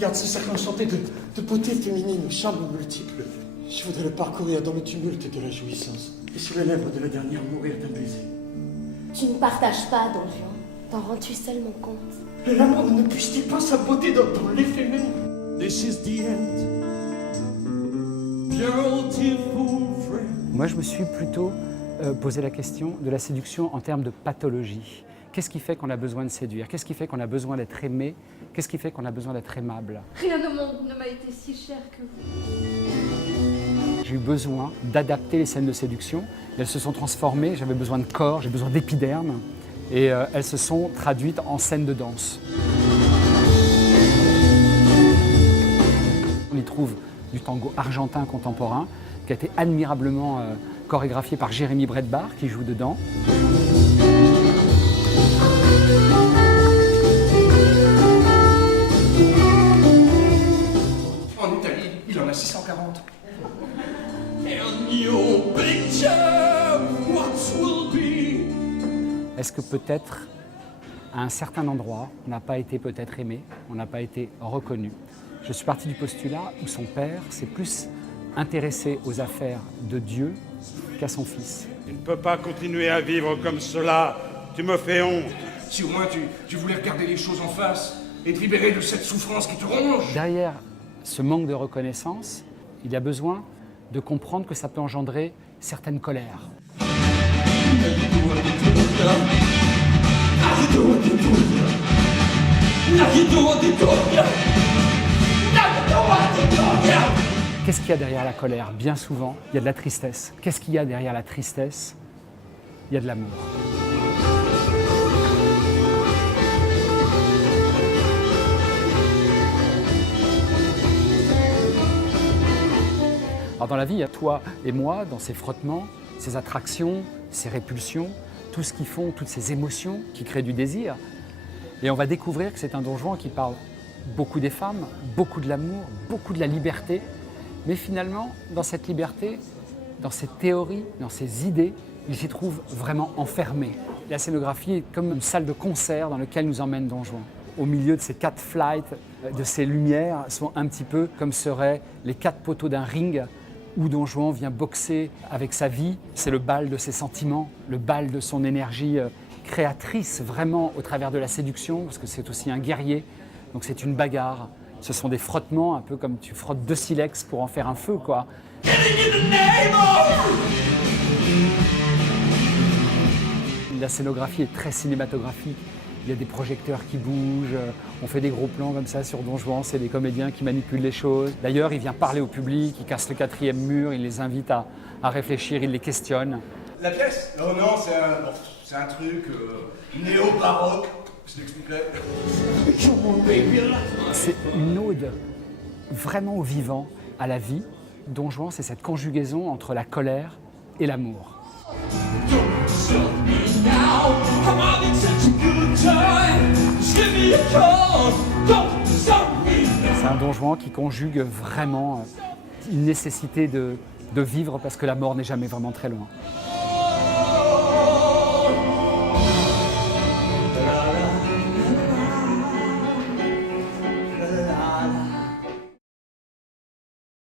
Regarde ce cercle enchanté de beauté féminine aux charmes multiples. Je voudrais le parcourir dans le tumulte de la jouissance et sur les lèvres de la dernière mourir d'un baiser. Tu ne partages pas, Don Juan. T'en rends-tu seulement compte? L'amour ne puise-t-il pas sa beauté dans l'éphémère? This is the end. Beautiful friend. Moi, je me suis plutôt posé la question de la séduction en termes de pathologie. Qu'est-ce qui fait qu'on a besoin de séduire? Qu'est-ce qui fait qu'on a besoin d'être aimé? Qu'est-ce qui fait qu'on a besoin d'être aimable? Rien au monde ne m'a été si cher que vous. J'ai eu besoin d'adapter les scènes de séduction. Elles se sont transformées, j'avais besoin de corps, j'ai besoin d'épiderme. Et elles se sont traduites en scènes de danse. On y trouve du tango argentin contemporain qui a été admirablement chorégraphié par Jérémy Bredbar qui joue dedans. En Italie, il en a 640. Est-ce que peut-être, à un certain endroit, on n'a pas été peut-être aimé, on n'a pas été reconnu? Je suis parti du postulat où son père s'est plus intéressé aux affaires de Dieu qu'à son fils. Tu ne peux pas continuer à vivre comme cela, tu me fais honte. Si au moins tu voulais regarder les choses en face et te libérer de cette souffrance qui te ronge. Derrière ce manque de reconnaissance, il y a besoin de comprendre que ça peut engendrer certaines colères. Qu'est-ce qu'il y a derrière la colère? Bien souvent, il y a de la tristesse. Qu'est-ce qu'il y a derrière la tristesse? Il y a de l'amour. Alors dans la vie, il y a toi et moi, dans ces frottements, ces attractions, ces répulsions, tout ce qui font, toutes ces émotions qui créent du désir. Et on va découvrir que c'est un Don Juan qui parle beaucoup des femmes, beaucoup de l'amour, beaucoup de la liberté. Mais finalement, dans cette liberté, dans cette théorie, dans ces idées, il s'y trouve vraiment enfermé. La scénographie est comme une salle de concert dans laquelle nous emmène Don Juan. Au milieu de ces 4 flights, de ces lumières, sont un petit peu comme seraient les 4 poteaux d'un ring où Don Juan vient boxer avec sa vie. C'est le bal de ses sentiments, le bal de son énergie créatrice vraiment au travers de la séduction, parce que c'est aussi un guerrier, donc c'est une bagarre. Ce sont des frottements, un peu comme tu frottes 2 silex pour en faire un feu, quoi. La scénographie est très cinématographique. Il y a des projecteurs qui bougent, on fait des gros plans comme ça sur Don Juan, c'est des comédiens qui manipulent les choses. D'ailleurs, il vient parler au public, il casse le 4e mur, il les invite à réfléchir, il les questionne. La pièce? Oh non, c'est un truc néo-baroque, je t'expliquerai. C'est une ode vraiment au vivant, à la vie. Don Juan, c'est cette conjugaison entre la colère et l'amour. C'est un Don Juan qui conjugue vraiment une nécessité de vivre parce que la mort n'est jamais vraiment très loin.